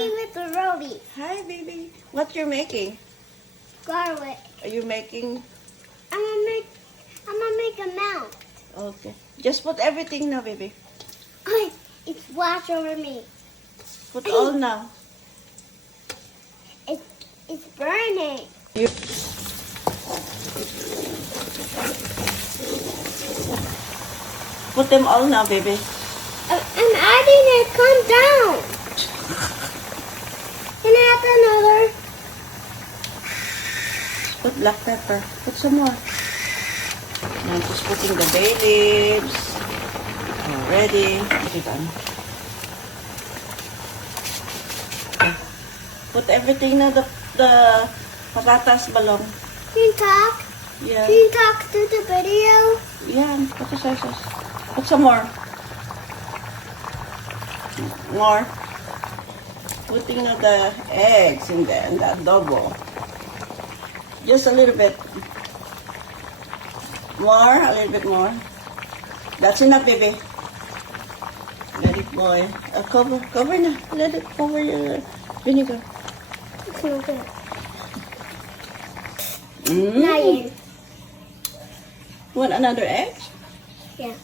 making with the Roby. Hi, baby. What you're making? Garlic. Are you making? I'm gonna make a mount. Okay. Just put everything now, baby. Ay, it's washed over me. Put all now. It's burning. You put them all now, baby. I'm adding it. Calm down. Can I add another? Put black pepper. Put some more. I'm just putting the bay leaves. Already. Put it on. Okay. Put everything na the patatas balong. Can you talk? Yeah. Can you talk through the video? Yeah. Put the sauces. Put some more. More. Putting of the eggs in the adobo. Just a little bit. More, a little bit more. That's enough, baby. Let it boil. Cover na. Let it cover your vinegar. Okay. Mm. Not yet. Want another egg? Yeah.